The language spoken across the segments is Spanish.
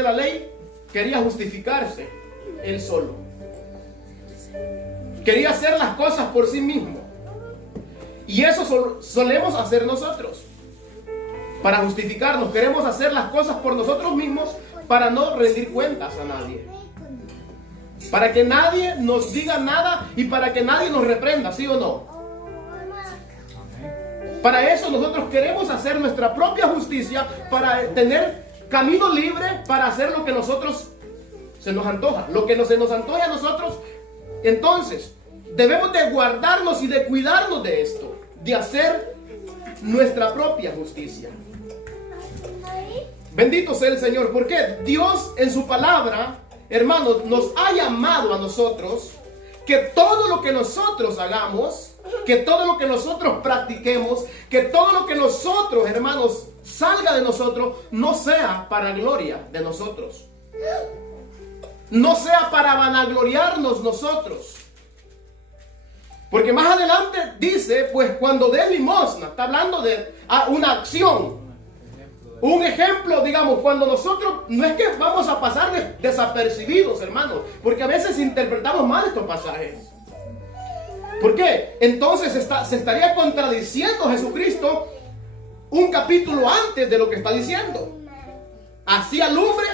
de la ley quería justificarse él solo. Quería hacer las cosas por sí mismo. Y eso solemos hacer nosotros. Para justificarnos, queremos hacer las cosas por nosotros mismos para no rendir cuentas a nadie. Para que nadie nos diga nada y para que nadie nos reprenda, ¿sí o no? Para eso nosotros queremos hacer nuestra propia justicia, para tener camino libre para hacer lo que nosotros se nos antoja, lo que se nos antoja a nosotros. Entonces, debemos de guardarnos y de cuidarnos de esto, de hacer nuestra propia justicia. Bendito sea el Señor, porque Dios en su palabra, hermanos, nos ha llamado a nosotros que todo lo que nosotros hagamos, que todo lo que nosotros practiquemos, que todo lo que nosotros, hermanos, salga de nosotros, no sea para gloria de nosotros, no sea para vanagloriarnos nosotros. Porque más adelante dice, pues cuando des limosna, está hablando de una acción, un ejemplo, digamos, cuando nosotros, no es que vamos a pasar desapercibidos, hermanos, porque a veces interpretamos mal estos pasajes. ¿Por qué? Entonces se estaría contradiciendo Jesucristo un capítulo antes de lo que está diciendo. Así alumbre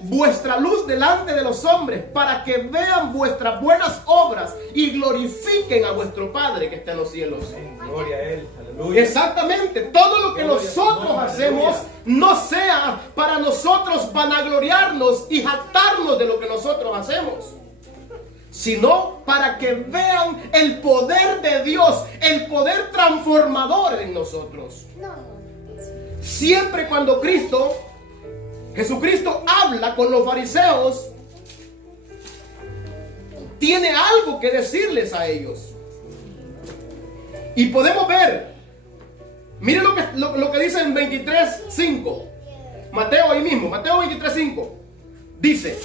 vuestra luz delante de los hombres, para que vean vuestras buenas obras y glorifiquen a vuestro Padre que está en los cielos. Gloria a Él, aleluya. Exactamente, todo lo que nosotros hacemos no sea para nosotros vanagloriarnos y jactarnos de lo que nosotros hacemos, sino para que vean el poder de Dios, el poder transformador en nosotros. Siempre cuando Jesucristo habla con los fariseos, tiene algo que decirles a ellos. Y podemos ver, miren lo que dice en 23:5. Mateo ahí mismo, Mateo 23:5. Dice,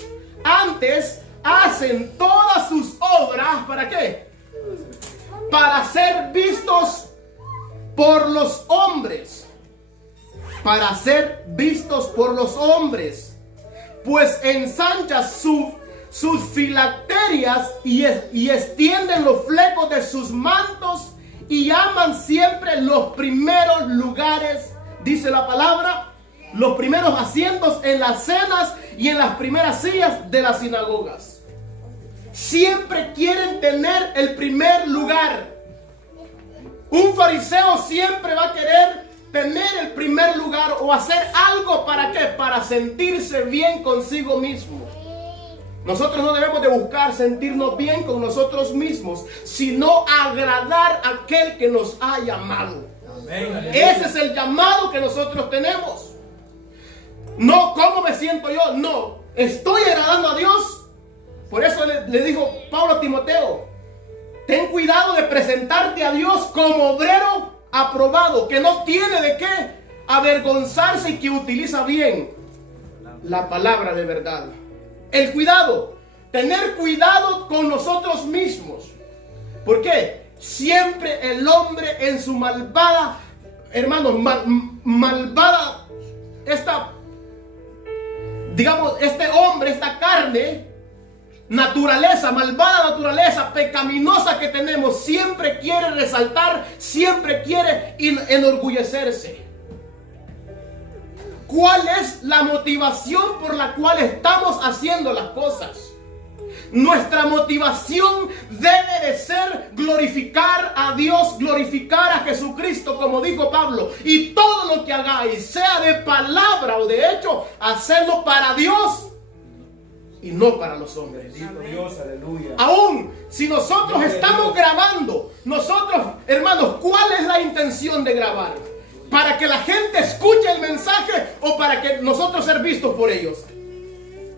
antes hacen todas sus obras, ¿para qué? Para ser vistos por los hombres. Para ser vistos por los hombres, pues ensanchan sus filacterias y extienden los flecos de sus mantos y aman siempre los primeros lugares, dice la palabra, los primeros asientos en las cenas y en las primeras sillas de las sinagogas. Siempre quieren tener el primer lugar. Un fariseo siempre va a querer tener el primer lugar o hacer algo, ¿para qué? Para sentirse bien consigo mismo. Nosotros no debemos de buscar sentirnos bien con nosotros mismos, sino agradar a aquel que nos ha llamado. Amén. Ese es el llamado que nosotros tenemos. No, ¿cómo me siento yo? No, estoy agradando a Dios. Por eso le dijo Pablo a Timoteo, ten cuidado de presentarte a Dios como obrero aprobado, que no tiene de qué avergonzarse y que utiliza bien la palabra de verdad. El cuidado, tener cuidado con nosotros mismos. ¿Por qué? Siempre el hombre en su malvada, hermanos, malvada, este hombre, esta carne, malvada naturaleza pecaminosa que tenemos, siempre quiere resaltar, siempre quiere enorgullecerse. ¿Cuál es la motivación por la cual estamos haciendo las cosas? Nuestra motivación debe de ser glorificar a Dios, glorificar a Jesucristo, como dijo Pablo. Y todo lo que hagáis, sea de palabra o de hecho, hacerlo para Dios y no para los hombres. Dios, aleluya. Aún si nosotros estamos grabando, nosotros, hermanos, ¿cuál es la intención de grabar? ¿Para que la gente escuche el mensaje o para que nosotros ser vistos por ellos?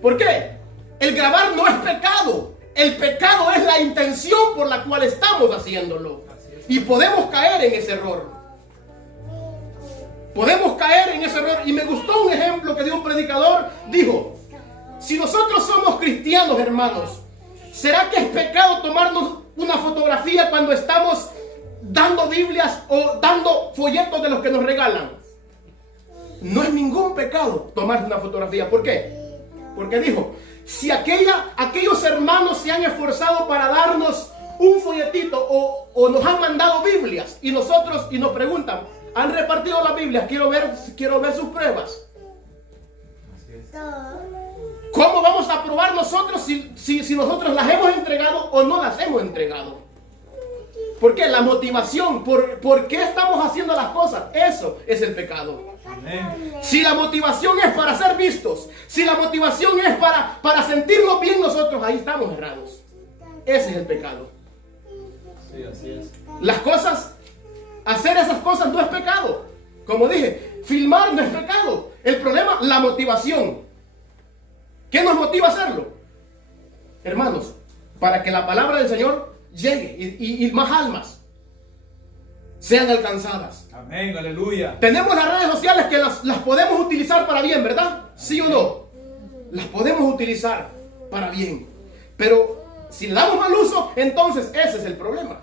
¿Por qué? El grabar no es pecado. El pecado es la intención por la cual estamos haciéndolo. Y podemos caer en ese error. Podemos caer en ese error. Y me gustó un ejemplo que dio un predicador. Dijo, si nosotros somos cristianos, hermanos, ¿será que es pecado tomarnos una fotografía cuando estamos dando Biblias o dando folletos de los que nos regalan? no es ningún pecado tomar una fotografía. ¿Por qué? Porque dijo, si aquellos hermanos se han esforzado para darnos un folletito o nos han mandado Biblias y nos preguntan, ¿han repartido las Biblias? Quiero ver sus pruebas. Así es. ¿Cómo vamos a probar nosotros si nosotros las hemos entregado o no las hemos entregado? ¿Por qué? La motivación, ¿por qué estamos haciendo las cosas? Eso es el pecado. Amén. Si la motivación es para ser vistos, si la motivación es para sentirnos bien nosotros, ahí estamos errados. Ese es el pecado. Sí, así es. Las cosas, hacer esas cosas no es pecado. Como dije, filmar no es pecado. El problema, la motivación. ¿Qué nos motiva a hacerlo? Hermanos, para que la palabra del Señor llegue y más almas sean alcanzadas. Amén, aleluya. Tenemos las redes sociales que las podemos utilizar para bien, ¿verdad? ¿Sí o no? Las podemos utilizar para bien. Pero si le damos mal uso, entonces ese es el problema.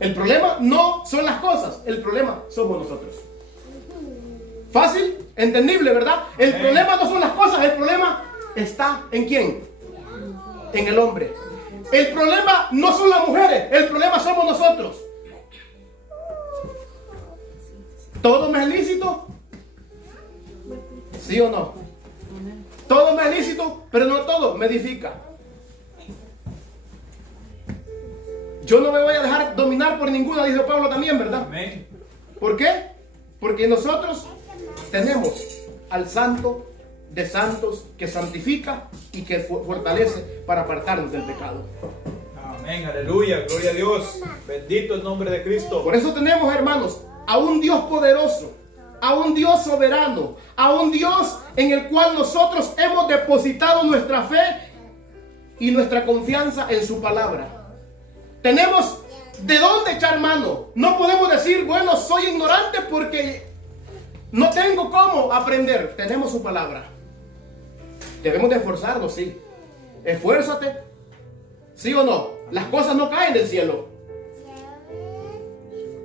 El problema no son las cosas, el problema somos nosotros. Fácil, entendible, ¿verdad? El problema no son las cosas, el problema está ¿en quién? En el hombre. El problema no son las mujeres, el problema somos nosotros. ¿Todo me es lícito? ¿Sí o no? Todo me es lícito, pero no todo me edifica. Yo no me voy a dejar dominar por ninguna, dice Pablo también, ¿verdad? Amén. ¿Por qué? Porque nosotros tenemos al Santo de Santos que santifica y que fortalece para apartarnos del pecado. Amén, aleluya, gloria a Dios. Bendito el nombre de Cristo. Por eso tenemos, hermanos, a un Dios poderoso, a un Dios soberano, a un Dios en el cual nosotros hemos depositado nuestra fe y nuestra confianza en su palabra. Tenemos de dónde echar mano. No podemos decir, bueno, soy ignorante porque no tengo cómo aprender. Tenemos su palabra. Debemos de esforzarnos, sí. Esfuérzate. ¿Sí o no? Las cosas no caen del cielo.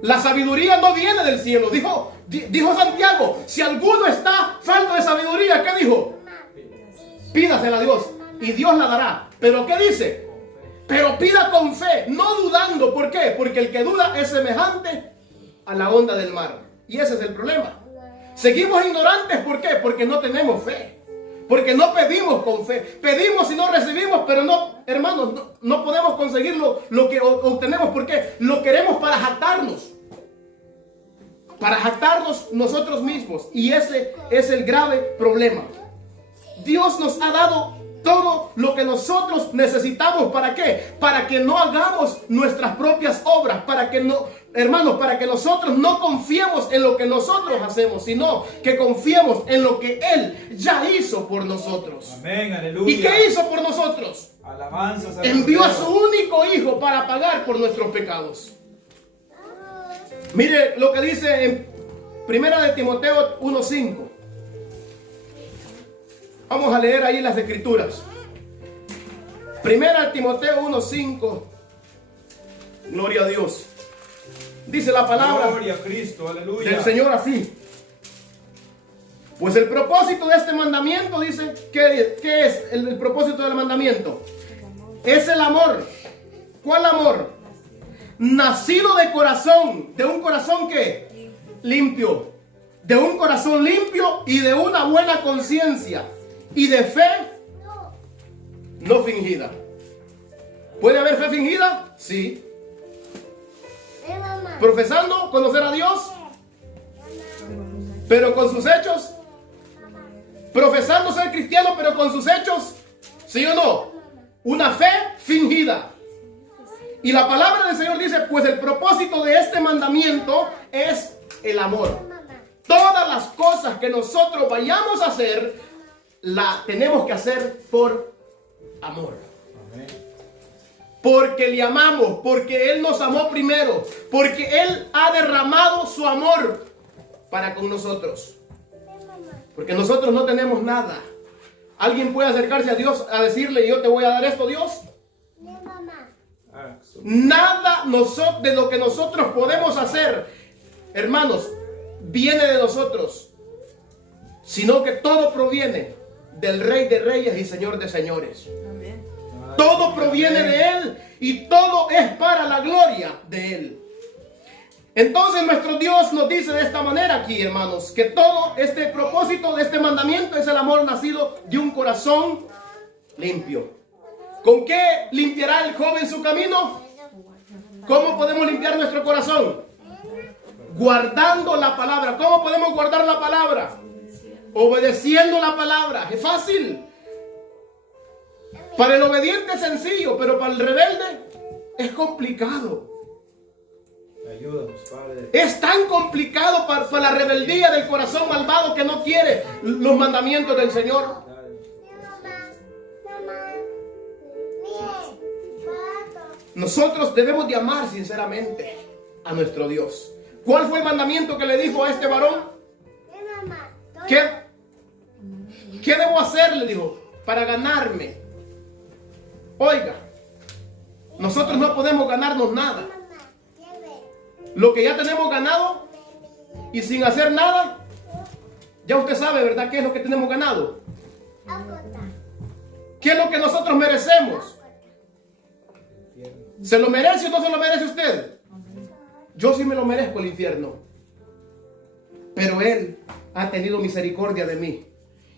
La sabiduría no viene del cielo. Dijo Santiago, si alguno está falto de sabiduría, ¿qué dijo? Pídasela a Dios y Dios la dará. ¿Pero qué dice? Pero pida con fe, no dudando. ¿Por qué? Porque el que duda es semejante a la onda del mar. Y ese es el problema. Seguimos ignorantes, ¿por qué? Porque no tenemos fe. Porque no pedimos con fe. Pedimos y no recibimos, pero no, hermanos, no podemos conseguir lo que obtenemos. Porque lo queremos para jactarnos. Para jactarnos nosotros mismos. Y ese es el grave problema. Dios nos ha dado todo lo que nosotros necesitamos. ¿Para qué? Para que no hagamos nuestras propias obras. Para que no, hermanos, para que nosotros no confiemos en lo que nosotros hacemos, sino que confiemos en lo que Él ya hizo por nosotros. Amén, aleluya. ¿Y qué hizo por nosotros? Alabanzas. Envió a su único hijo para pagar por nuestros pecados. Mire lo que dice en 1 de Timoteo 1:5. Vamos a leer ahí las escrituras. 1 de Timoteo 1:5. Gloria a Dios. Dice la palabra Gloria a Cristo, aleluya. del Señor así. Pues el propósito de este mandamiento, dice, ¿qué es el propósito del mandamiento? Es el amor. ¿Cuál amor? Nacido de corazón. ¿De un corazón qué? Limpio. De un corazón limpio y de una buena conciencia. Y de fe no fingida. ¿Puede haber fe fingida? Sí. Profesando conocer a Dios, pero con sus hechos. Profesando ser cristiano, pero con sus hechos. ¿Sí o no? Una fe fingida. Y la palabra del Señor dice, pues el propósito de este mandamiento es el amor. Todas las cosas que nosotros vayamos a hacer, la tenemos que hacer por amor. Amén. Porque le amamos, porque Él nos amó primero, porque Él ha derramado su amor para con nosotros. Porque nosotros no tenemos nada. ¿Alguien puede acercarse a Dios a decirle, yo te voy a dar esto, Dios? Nada de lo que nosotros podemos hacer, hermanos, viene de nosotros, sino que todo proviene del Rey de Reyes y Señor de Señores. Amén. Todo proviene de Él y todo es para la gloria de Él. Entonces nuestro Dios nos dice de esta manera aquí, hermanos, que todo este propósito de este mandamiento es el amor nacido de un corazón limpio. ¿Con qué limpiará el joven su camino? ¿Cómo podemos limpiar nuestro corazón? Guardando la palabra. ¿Cómo podemos guardar la palabra? Obedeciendo la palabra. Es fácil. Para el obediente es sencillo, pero para el rebelde es complicado. Ayúdanos, Padre. Es tan complicado para la rebeldía del corazón malvado que no quiere los mandamientos del Señor. Nosotros debemos de amar sinceramente a nuestro Dios. ¿Cuál fue el mandamiento que le dijo a este varón? ¿Qué debo hacer? Le dijo, para ganarme. Oiga, nosotros no podemos ganarnos nada. Lo que ya tenemos ganado y sin hacer nada, ya usted sabe, ¿verdad? ¿Qué es lo que tenemos ganado? ¿Qué es lo que nosotros merecemos? ¿Se lo merece o no se lo merece usted? Yo sí me lo merezco, el infierno. Pero Él ha tenido misericordia de mí.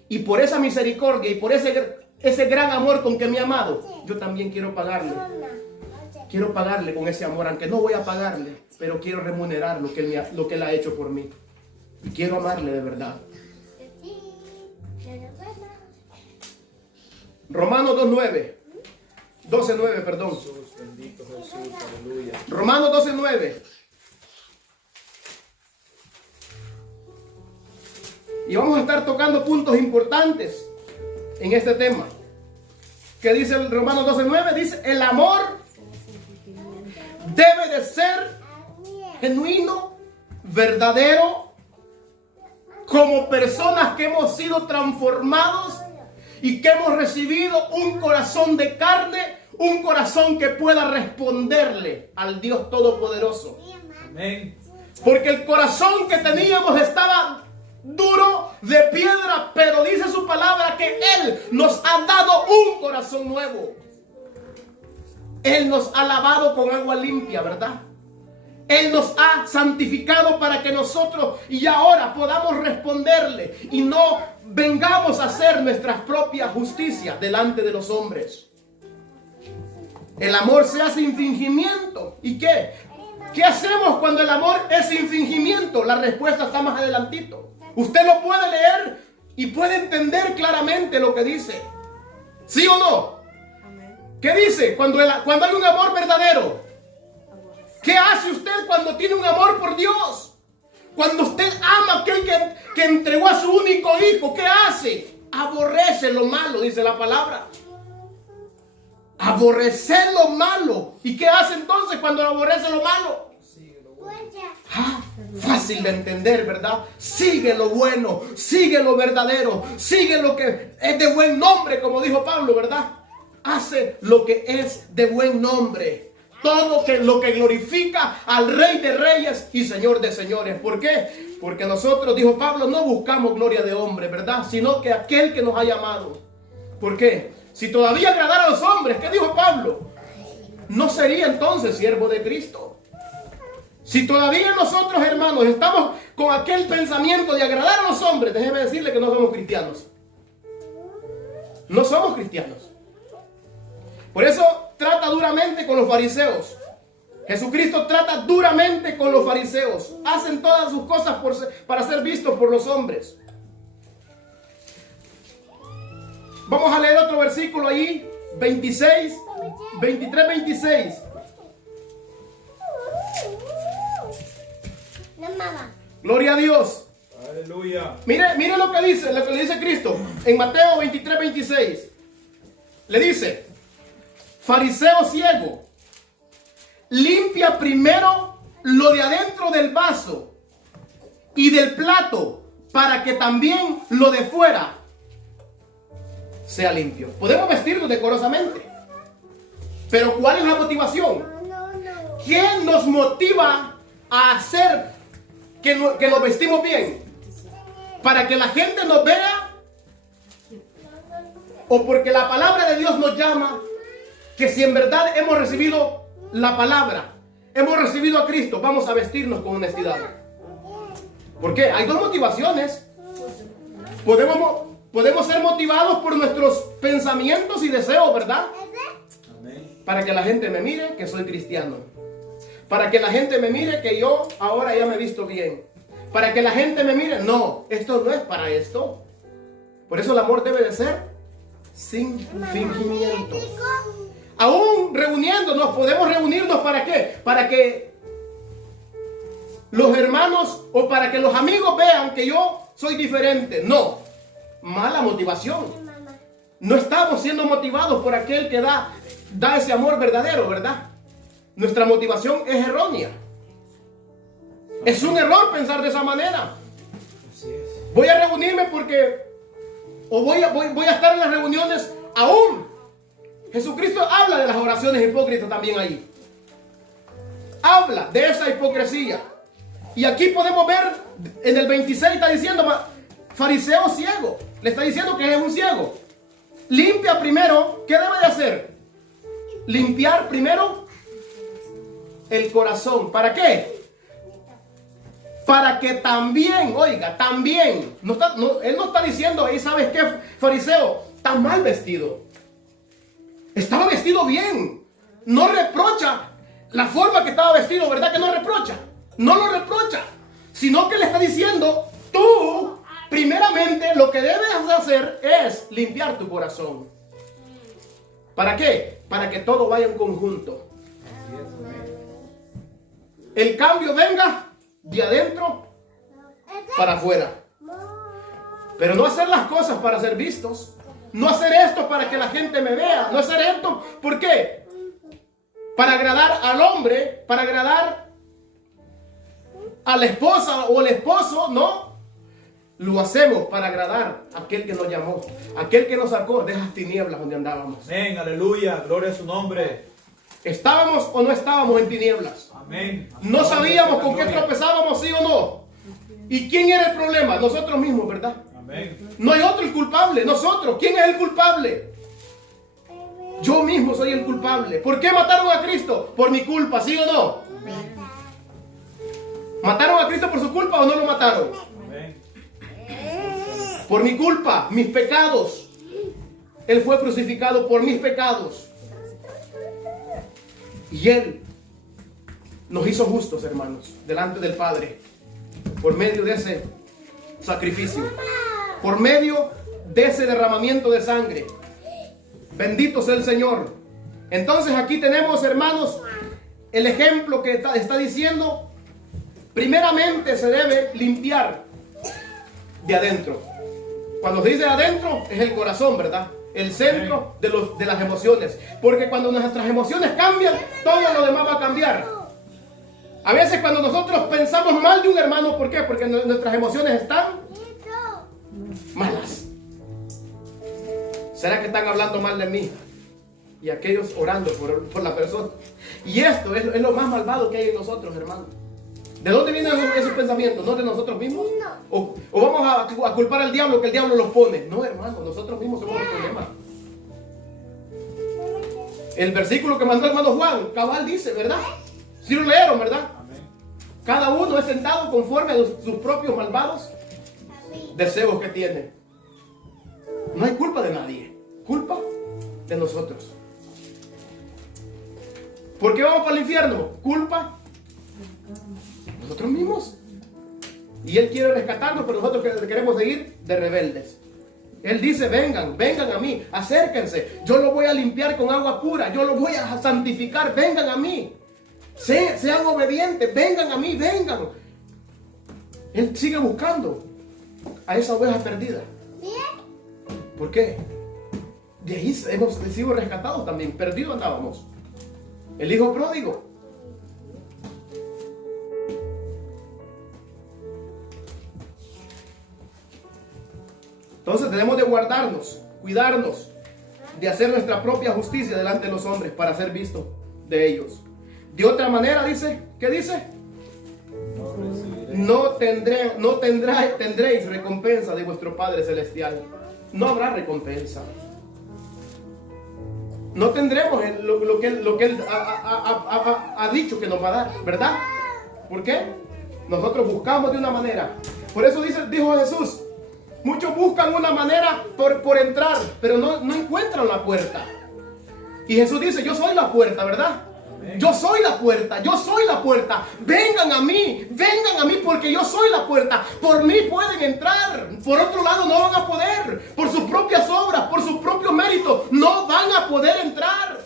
Y por esa misericordia y por ese gran amor con que me ha amado, yo también quiero pagarle. Quiero pagarle con ese amor, aunque no voy a pagarle, pero quiero remunerar lo que Él ha hecho por mí. Y quiero amarle de verdad. Romanos 2:9. 12:9, perdón. Jesús, bendito Jesús, aleluya. Romanos 12:9. Y vamos a estar tocando puntos importantes en este tema. ¿Qué dice el Romanos 12:9? Dice, el amor debe de ser genuino, verdadero, como personas que hemos sido transformados y que hemos recibido un corazón de carne, un corazón que pueda responderle al Dios Todopoderoso. Amén. Porque el corazón que teníamos estaba duro de piedra, pero dice su palabra que Él nos ha dado un corazón nuevo. Él nos ha lavado con agua limpia, ¿verdad? Él nos ha santificado para que nosotros y ahora podamos responderle y no vengamos a hacer nuestra propia justicia delante de los hombres. El amor se hace sin fingimiento. ¿Y qué? ¿Qué hacemos cuando el amor es sin fingimiento? La respuesta está más adelantito. Usted lo puede leer y puede entender claramente lo que dice. ¿Sí o no? ¿Qué dice? Cuando hay un amor verdadero. ¿Qué hace usted cuando tiene un amor por Dios? Cuando usted ama a aquel que entregó a su único hijo, ¿qué hace? Aborrece lo malo, dice la palabra. Aborrecer lo malo. ¿Y qué hace entonces cuando aborrece lo malo? Fácil de entender, ¿verdad? Sigue lo bueno, sigue lo verdadero, sigue lo que es de buen nombre, como dijo Pablo, ¿verdad? Hace lo que es de buen nombre. Todo lo que glorifica al Rey de Reyes y Señor de Señores. ¿Por qué? Porque nosotros, dijo Pablo, no buscamos gloria de hombre, ¿verdad? Sino que aquel que nos ha llamado. ¿Por qué? Si todavía agradara a los hombres, ¿qué dijo Pablo? No sería entonces siervo de Cristo. Si todavía nosotros, hermanos, estamos con aquel pensamiento de agradar a los hombres, déjeme decirle que no somos cristianos. No somos cristianos. Por eso trata duramente con los fariseos. Jesucristo trata duramente con los fariseos. Hacen todas sus cosas para ser vistos por los hombres. Vamos a leer otro versículo ahí, 23, 26. Gloria a Dios. Aleluya. Mire lo que le dice Cristo en Mateo 23, 26. Le dice, fariseo ciego, limpia primero lo de adentro del vaso y del plato para que también lo de fuera sea limpio. Podemos vestirnos decorosamente, pero ¿cuál es la motivación? ¿Quién nos motiva a hacer que nos vestimos bien? ¿Para que la gente nos vea? ¿O porque la palabra de Dios nos llama? Que si en verdad hemos recibido la palabra, hemos recibido a Cristo, vamos a vestirnos con honestidad. ¿Por qué? Hay dos motivaciones. Podemos ser motivados por nuestros pensamientos y deseos, ¿verdad? Para que la gente me mire que soy cristiano. Para que la gente me mire que yo ahora ya me he visto bien. Para que la gente me mire, no, esto no es para esto. Por eso el amor debe de ser sin fingimiento. Aún reuniéndonos, podemos reunirnos ¿para qué? Para que los hermanos o para que los amigos vean que yo soy diferente. No, mala motivación. No estamos siendo motivados por aquel que da ese amor verdadero, ¿verdad? Nuestra motivación es errónea. Es un error pensar de esa manera. Voy a reunirme porque, o voy a estar en las reuniones aún. Jesucristo habla de las oraciones hipócritas también ahí. Habla de esa hipocresía. Y aquí podemos ver, en el 26 está diciendo, fariseo ciego. Le está diciendo que es un ciego. Limpia primero. ¿Qué debe de hacer? Limpiar primero el corazón. ¿Para qué? Para que también, oiga, también. Él no está diciendo, ¿y sabes qué, fariseo? Está mal vestido. Estaba vestido bien. No reprocha la forma que estaba vestido, ¿verdad que no reprocha? No lo reprocha. Sino que le está diciendo, tú, primeramente, lo que debes hacer es limpiar tu corazón. ¿Para qué? Para que todo vaya en conjunto. El cambio venga de adentro para afuera. Pero no hacer las cosas para ser vistos. No hacer esto para que la gente me vea. No hacer esto, ¿por qué? Para agradar al hombre, para agradar a la esposa o al esposo, no. Lo hacemos para agradar a aquel que nos llamó, aquel que nos sacó de esas tinieblas donde andábamos. Amén, aleluya, gloria a su nombre. ¿Estábamos o no estábamos en tinieblas? Amén. No sabíamos con qué tropezábamos, sí o no. ¿Y quién era el problema? Nosotros mismos, ¿verdad? Amén. No hay otro el culpable, nosotros. ¿Quién es el culpable? Yo mismo soy el culpable. ¿Por qué mataron a Cristo? Por mi culpa, ¿sí o no? ¿Mataron a Cristo por su culpa o no lo mataron? Amén. Por mi culpa, mis pecados. Él fue crucificado por mis pecados. Y Él nos hizo justos, hermanos, delante del Padre, por medio de ese sacrificio, por medio de ese derramamiento de sangre. Bendito sea el Señor. Entonces aquí tenemos, hermanos, el ejemplo que está diciendo. Primeramente se debe limpiar de adentro. Cuando se dice adentro es el corazón, ¿verdad? El centro de las emociones. Porque cuando nuestras emociones cambian, todo lo demás va a cambiar. A veces cuando nosotros pensamos mal de un hermano, ¿por qué? Porque nuestras emociones están malas. ¿Será que están hablando mal de mí? Y aquellos orando por la persona. Y esto es lo más malvado que hay en nosotros, hermanos. ¿De dónde vienen esos pensamientos? ¿No de nosotros mismos? ¿O vamos a culpar al diablo, que el diablo los pone? No, hermano, nosotros mismos somos el problema. El versículo que mandó el hermano Juan, cabal dice, ¿verdad? Sí lo leyeron, ¿verdad? Amén. Cada uno es tentado conforme a sus propios malvados deseos que tiene. No hay culpa de nadie. Culpa de nosotros. ¿Por qué vamos para el infierno? Culpa nosotros mismos. Y Él quiere rescatarnos, pero nosotros queremos seguir de rebeldes. Él dice, vengan a mí, acérquense. Yo lo voy a limpiar con agua pura. Yo lo voy a santificar. Vengan a mí. Sean obedientes. Vengan a mí, vengan. Él sigue buscando a esa oveja perdida. ¿Por qué? De ahí hemos sido rescatados también. Perdidos andábamos. El hijo pródigo. Entonces tenemos de guardarnos, cuidarnos, de hacer nuestra propia justicia delante de los hombres para ser vistos de ellos. De otra manera dice, ¿qué dice? tendréis recompensa de vuestro Padre Celestial. No habrá recompensa. No tendremos lo que Él ha dicho que nos va a dar, ¿verdad? ¿Por qué? Nosotros buscamos de una manera. Por eso dijo Jesús, muchos buscan una manera por entrar, pero no encuentran la puerta. Y Jesús dice, yo soy la puerta, ¿verdad? Yo soy la puerta, yo soy la puerta. Vengan a mí porque yo soy la puerta. Por mí pueden entrar. Por otro lado no van a poder. Por sus propias obras, por sus propios méritos, no van a poder entrar.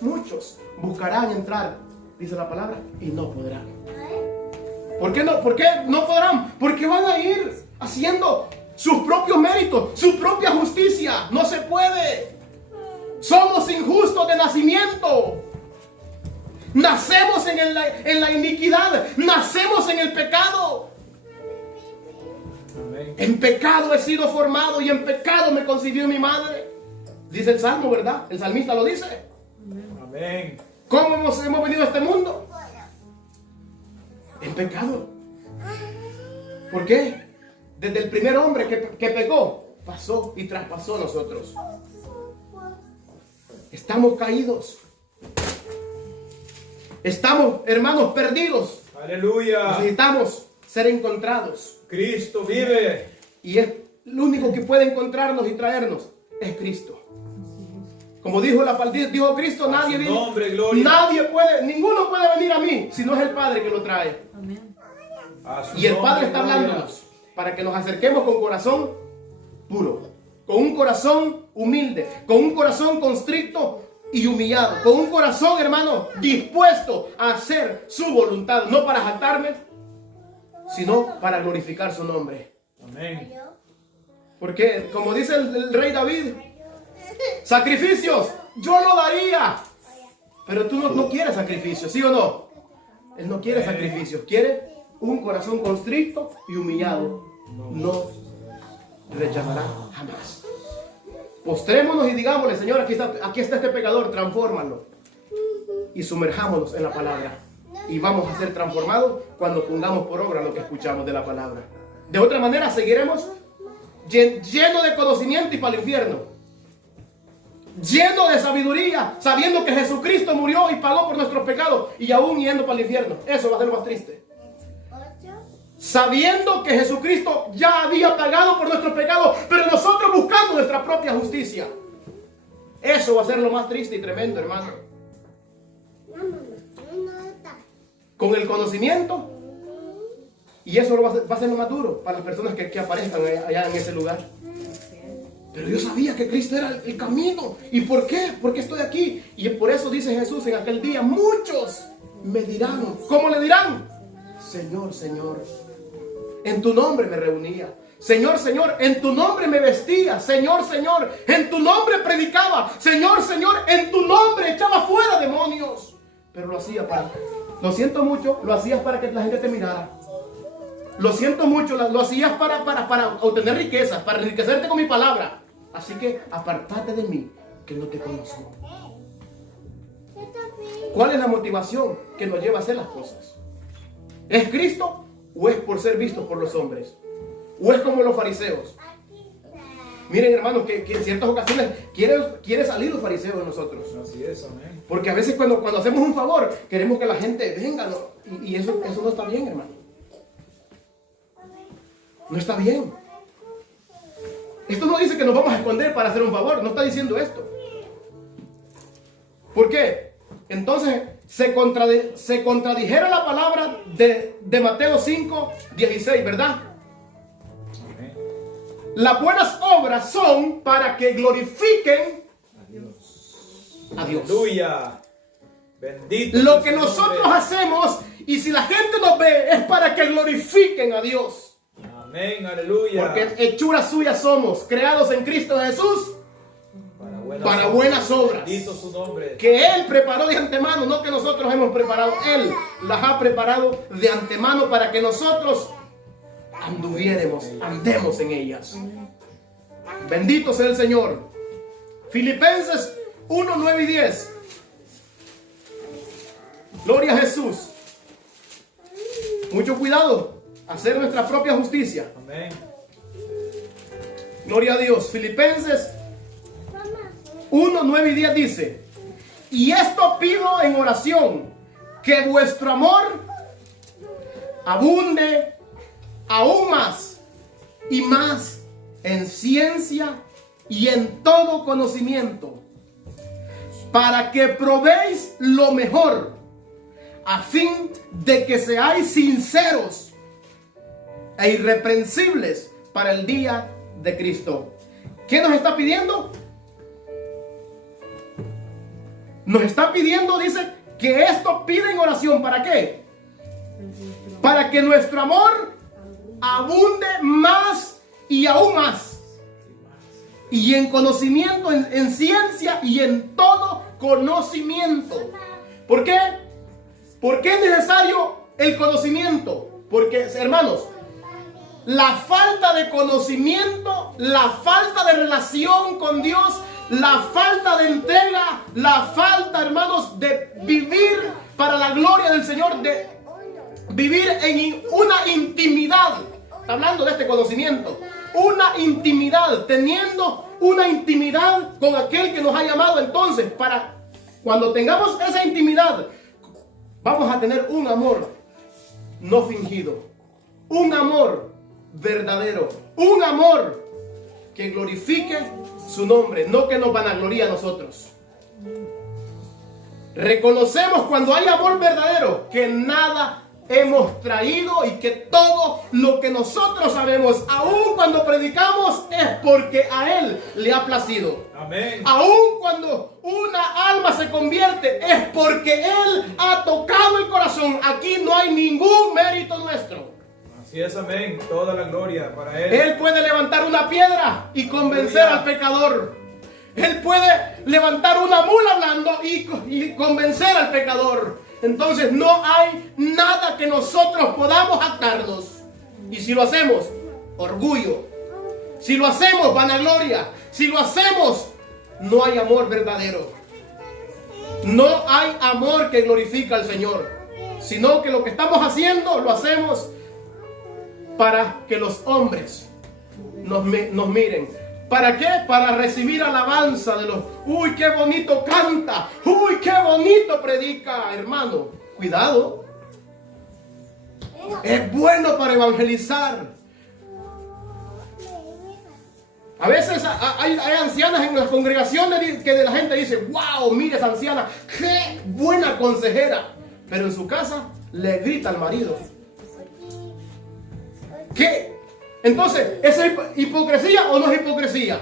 Muchos buscarán entrar, dice la palabra, y no podrán. ¿Por qué no? ¿Por qué no podrán? Porque van a ir haciendo sus propios méritos, su propia justicia. No se puede. Somos injustos de nacimiento. Nacemos en la iniquidad. Nacemos en el pecado. Amén. En pecado he sido formado y en pecado me concibió mi madre. Dice el Salmo, ¿verdad? El salmista lo dice. Amén. ¿Cómo hemos venido a este mundo? En pecado. ¿Por qué? Desde el primer hombre que pecó, pasó y traspasó nosotros. Estamos caídos. Estamos, hermanos, perdidos. Aleluya. Necesitamos ser encontrados. Cristo vive. Y es lo único que puede encontrarnos y traernos es Cristo. Como dijo Cristo, nadie viene. Ninguno puede venir a mí si no es el Padre que lo trae. Amén. Y el Padre está hablándonos para que nos acerquemos con corazón puro, con un corazón humilde, con un corazón constricto y humillado, con un corazón, hermano, dispuesto a hacer su voluntad, no para jactarme, sino para glorificar su nombre. Amén. Porque, como dice el rey David, sacrificios yo lo daría, pero tú no quieres sacrificios, ¿sí o no? Él no quiere sacrificios, quiere un corazón constricto y humillado. No rechazará jamás. Postrémonos y digámosle, Señor, aquí está este pecador, transfórmalo. Y sumerjámonos en la palabra. Y vamos a ser transformados cuando pongamos por obra lo que escuchamos de la palabra. De otra manera seguiremos lleno de conocimiento y para el infierno. Lleno de sabiduría, sabiendo que Jesucristo murió y pagó por nuestros pecados y aún yendo para el infierno. Eso va a ser lo más triste. Sabiendo que Jesucristo ya había pagado por nuestros pecados, pero nosotros buscando nuestra propia justicia. Eso va a ser lo más triste y tremendo, hermano. Con el conocimiento, y eso va a ser lo más duro para las personas que aparezcan allá en ese lugar. Pero yo sabía que Cristo era el camino. ¿Y por qué? Porque estoy aquí. Y por eso dice Jesús en aquel día, muchos me dirán. ¿Cómo le dirán? Señor, Señor, en tu nombre me reunía. Señor, Señor, en tu nombre me vestía. Señor, Señor, en tu nombre predicaba. Señor, Señor, en tu nombre echaba fuera demonios. Pero lo hacía lo siento mucho, lo hacías para que la gente te mirara. Lo siento mucho, lo hacías para obtener riquezas, para enriquecerte con mi palabra. Así que apartate de mí, que no te conozco. ¿Cuál es la motivación que nos lleva a hacer las cosas? ¿Es Cristo o es por ser visto por los hombres? ¿O es como los fariseos? Miren, hermanos, que en ciertas ocasiones quiere salir los fariseos de nosotros. Así es, amén. Porque a veces cuando hacemos un favor, queremos que la gente venga, ¿no? Y eso no está bien, hermano. No está bien. Esto no dice que nos vamos a esconder para hacer un favor. No está diciendo esto. ¿Por qué? Entonces se contradijera la palabra de Mateo 5, 16, ¿verdad? Amén. Las buenas obras son para que glorifiquen a Dios. Aleluya. Bendito. Lo que nosotros hacemos, y si la gente nos ve, es para que glorifiquen a Dios. Amén, aleluya. Porque hechuras suyas somos, creados en Cristo Jesús para buenas obras. Bendito su nombre. Que Él preparó de antemano, no que nosotros hemos preparado. Él las ha preparado de antemano para que nosotros andemos en ellas. Bendito sea el Señor. Filipenses 1, 9 y 10. Gloria a Jesús. Mucho cuidado. hacer nuestra propia justicia. Amén. Gloria a Dios. Filipenses 1, 9 y 10 dice: y esto pido en oración, que vuestro amor abunde aún más y más en ciencia y en todo conocimiento, para que probéis lo mejor, a fin de que seáis sinceros e irreprensibles para el día de Cristo. ¿Qué nos está pidiendo? Nos está pidiendo, dice, que esto pide en oración. ¿Para qué? Para que nuestro amor abunde más y aún más. Y en conocimiento, en ciencia y en todo conocimiento. ¿Por qué? ¿Por qué es necesario el conocimiento? Porque, hermanos, la falta de conocimiento, la falta de relación con Dios, la falta de entrega, la falta, hermanos, de vivir para la gloria del Señor, de vivir en una intimidad. Está hablando de este conocimiento. Una intimidad, teniendo una intimidad con aquel que nos ha llamado. Entonces, para cuando tengamos esa intimidad, vamos a tener un amor no fingido, un amor verdadero, un amor que glorifique su nombre, no que nos vanaglorie a nosotros. Reconocemos cuando hay amor verdadero que nada hemos traído y que todo lo que nosotros sabemos, aun cuando predicamos, es porque a Él le ha placido. Amén. Aun cuando una alma se convierte, es porque Él ha tocado el corazón. Aquí no hay ningún mérito nuestro. Así es, amén. Toda la gloria para Él. Él puede levantar una piedra y convencer al pecador. Él puede levantar una mula hablando y convencer al pecador. Entonces no hay nada que nosotros podamos jactarnos. Y si lo hacemos, orgullo. Si lo hacemos, vanagloria. Si lo hacemos, no hay amor verdadero. No hay amor que glorifica al Señor. Sino que lo que estamos haciendo, lo hacemos para que los hombres nos miren. ¿Para qué? Para recibir alabanza de los... ¡Uy, qué bonito canta! ¡Uy, qué bonito predica! Hermano, cuidado. Es bueno para evangelizar. A veces hay ancianas en las congregaciones que la gente dice: ¡wow! Mire esa anciana, ¡qué buena consejera! Pero en su casa le grita al marido. ¿Qué? Entonces, ¿es hipocresía o no es hipocresía?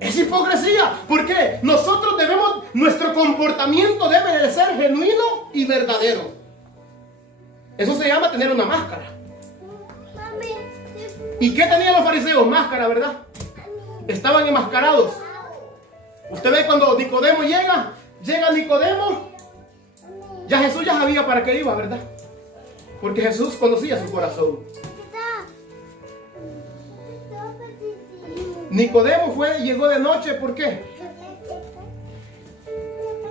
Es hipocresía. ¿Por qué? Nuestro comportamiento debe de ser genuino y verdadero. Eso se llama tener una máscara. ¿Y qué tenían los fariseos? Máscara, ¿verdad? Estaban enmascarados. Usted ve cuando Nicodemo llega Nicodemo, ya Jesús ya sabía para qué iba, ¿verdad? Porque Jesús conocía su corazón. Nicodemo llegó de noche, ¿por qué?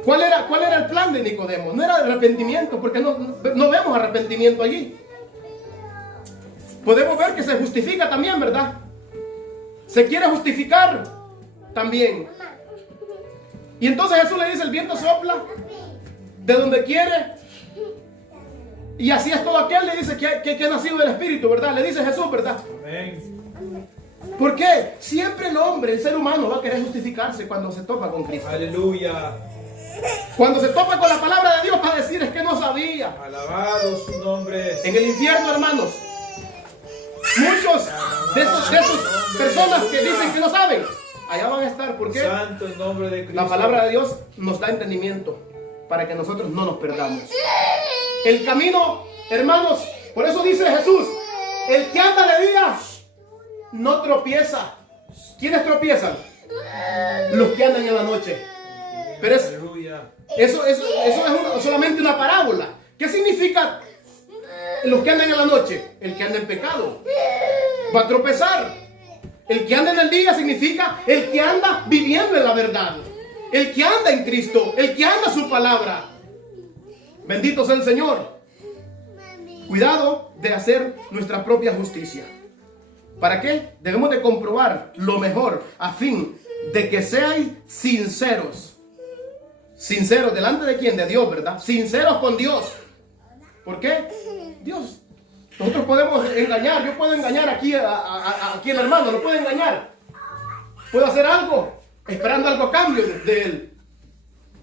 ¿Cuál era el plan de Nicodemo? No era arrepentimiento, porque no vemos arrepentimiento allí. Podemos ver que se justifica también, ¿verdad? Se quiere justificar también. Y entonces Jesús le dice: el viento sopla de donde quiere. Y así es todo aquel, le dice, que ha nacido del Espíritu, ¿verdad? Le dice Jesús, ¿verdad? Amén. ¿Por qué? Siempre el ser humano va a querer justificarse cuando se topa con Cristo. Aleluya. Cuando se topa con la palabra de Dios, para decir: es que no sabía. Alabado su nombre. En el infierno, hermanos, muchos de esas personas que dicen que no saben, allá van a estar. ¿Por qué? Santo el nombre de Cristo. La palabra de Dios nos da entendimiento para que nosotros no nos perdamos. El camino, hermanos, por eso dice Jesús: el que anda de día no tropieza. ¿Quiénes tropiezan? Los que andan en la noche. Pero eso es solamente una parábola. ¿Qué significa los que andan en la noche? El que anda en pecado va a tropezar. El que anda en el día significa el que anda viviendo en la verdad, el que anda en Cristo, el que anda su palabra. Bendito sea el Señor. Cuidado de hacer nuestra propia justicia. ¿Para qué? Debemos de comprobar lo mejor a fin de que seáis sinceros. Sinceros, ¿delante de quién? De Dios, ¿verdad? Sinceros con Dios. ¿Por qué? Dios. Nosotros podemos engañar. Yo puedo engañar aquí aquí el hermano, lo puedo engañar. Puedo hacer algo, esperando algo a cambio de él.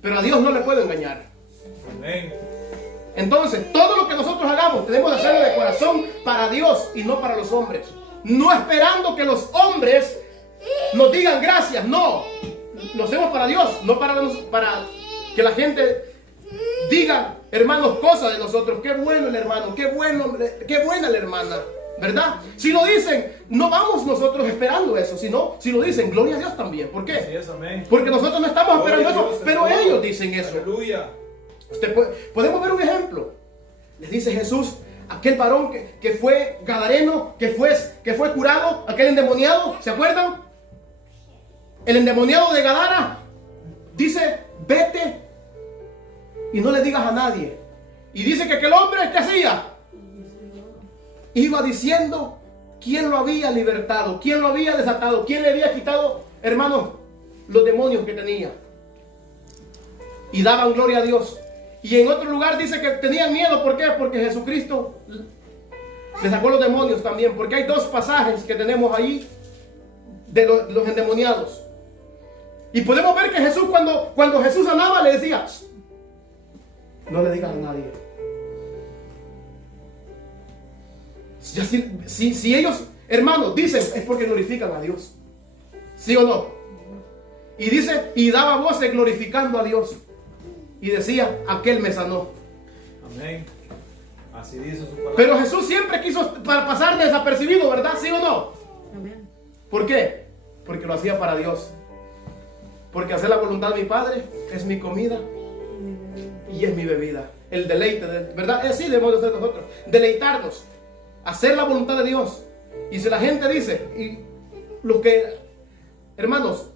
Pero a Dios no le puedo engañar. Amén. Entonces, todo lo que nosotros hagamos, tenemos que hacerlo de corazón para Dios y no para los hombres. No esperando que los hombres nos digan gracias, no. Lo hacemos para Dios, no para que la gente diga, hermanos, cosas de nosotros. Qué bueno el hermano, qué buena la hermana, ¿verdad? Si lo dicen, no vamos nosotros esperando eso, sino si lo dicen, gloria a Dios también. ¿Por qué? Así es, amén. Porque nosotros no estamos Gloria esperando a Dios, eso, pero Señor. ellos dicen eso. Aleluya. Podemos ver un ejemplo. Les dice Jesús, aquel varón que fue gadareno, que fue curado, aquel endemoniado, ¿se acuerdan? El endemoniado de Gadara dice, vete y no le digas a nadie. Y dice que aquel hombre, ¿qué hacía? Iba diciendo quién lo había libertado, quién lo había desatado, quién le había quitado, hermanos, los demonios que tenía. Y daban gloria a Dios. Y en otro lugar dice que tenían miedo. ¿Por qué? Porque Jesucristo le sacó los demonios también. Porque hay dos pasajes que tenemos ahí de los endemoniados. Y podemos ver que Jesús, cuando Jesús sanaba, le decía, no le digas a nadie. Si ellos, hermanos, dicen, es porque glorifican a Dios. ¿Sí o no? Y dice, y daba voces glorificando a Dios. Y decía, aquel me sanó. Amén. Así dice su palabra. Pero Jesús siempre quiso pasar desapercibido, ¿verdad? ¿Sí o no? Amén. ¿Por qué? Porque lo hacía para Dios. Porque hacer la voluntad de mi Padre es mi comida y es mi bebida. El deleite, ¿verdad? Así debemos hacer nosotros. Deleitarnos. Hacer la voluntad de Dios. Y si la gente dice, y los que, hermanos,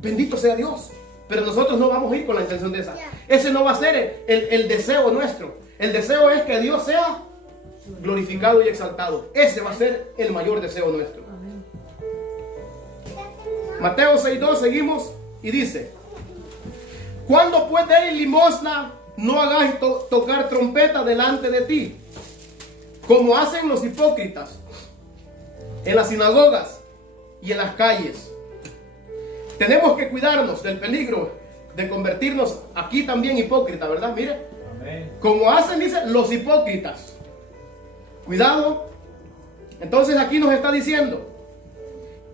bendito sea Dios. Pero nosotros no vamos a ir con la intención de esa. Ese no va a ser el deseo nuestro. El deseo es que Dios sea glorificado y exaltado. Ese va a ser el mayor deseo nuestro. Amén. Mateo 6:2, seguimos y dice: cuando pues deis limosna, no hagáis tocar trompeta delante de ti, como hacen los hipócritas en las sinagogas y en las calles. Tenemos que cuidarnos del peligro de convertirnos aquí también hipócritas, ¿verdad? Mire, Amén. como hacen, dice, los hipócritas. Cuidado. Entonces aquí nos está diciendo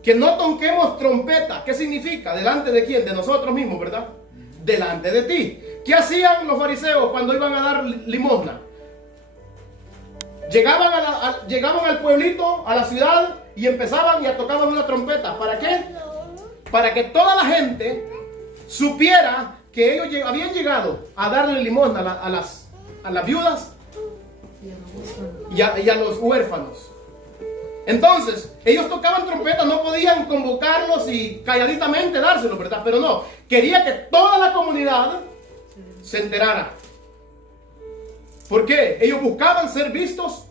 que no toquemos trompeta. ¿Qué significa? ¿Delante de quién? De nosotros mismos, ¿verdad? Delante de ti. ¿Qué hacían los fariseos cuando iban a dar limosna? Llegaban al pueblito, a la ciudad, y empezaban y tocaban una trompeta. ¿Para qué? Para que toda la gente supiera que ellos habían llegado a darle limosna a las viudas y a los huérfanos. Entonces, ellos tocaban trompeta, no podían convocarlos y calladitamente dárselo, ¿verdad? Pero no, quería que toda la comunidad se enterara. ¿Por qué? Ellos buscaban ser vistos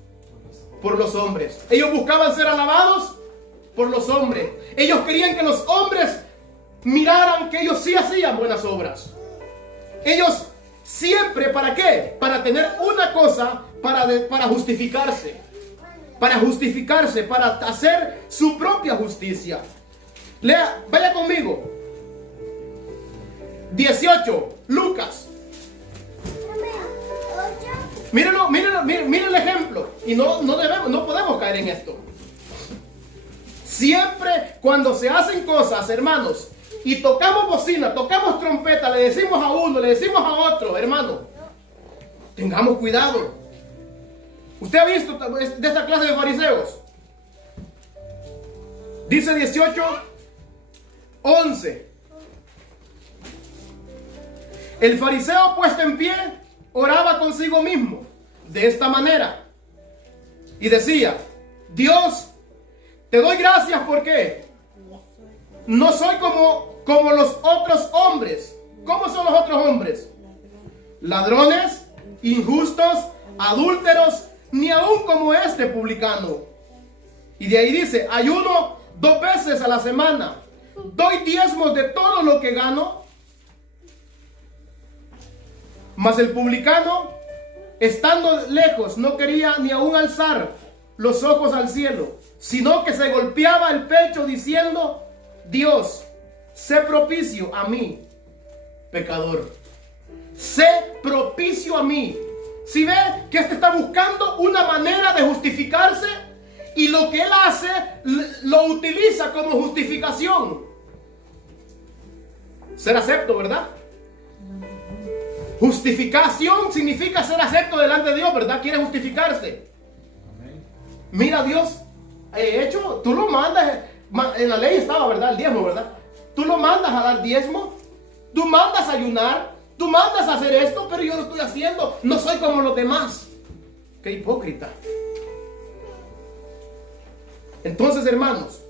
por los hombres. Ellos buscaban ser alabados por los hombres. Ellos querían que los hombres miraran que ellos sí hacían buenas obras. Ellos siempre, ¿para qué? Para tener una cosa, para justificarse. Para justificarse, para hacer su propia justicia. Lea, vaya conmigo. 18, Lucas. Mírenlo, miren el ejemplo. Y no podemos caer en esto. Siempre cuando se hacen cosas, hermanos, y tocamos bocina, tocamos trompeta, le decimos a uno, le decimos a otro, hermano, tengamos cuidado. ¿Usted ha visto de esta clase de fariseos? Dice 18:11. El fariseo puesto en pie oraba consigo mismo de esta manera y decía: Dios, te doy gracias porque no soy como los otros hombres. ¿Cómo son los otros hombres? Ladrones, injustos, adúlteros, ni aún como este publicano. Y de ahí dice, ayuno 2 veces a la semana, doy diezmos de todo lo que gano. Mas el publicano, estando lejos, no quería ni aún alzar los ojos al cielo, sino que se golpeaba el pecho diciendo, Dios, sé propicio a mí, pecador. Sé propicio a mí. Si ve que este está buscando una manera de justificarse, y lo que él hace lo utiliza como justificación. Ser acepto, ¿verdad? Justificación significa ser acepto delante de Dios, ¿verdad? Quiere justificarse. Mira, Dios, he hecho, tú lo mandas, en la ley estaba, ¿verdad? El diezmo, ¿verdad? Tú lo mandas a dar diezmo, tú mandas a ayunar, tú mandas a hacer esto, pero yo lo estoy haciendo, no soy como los demás. Qué hipócrita. Entonces, hermanos,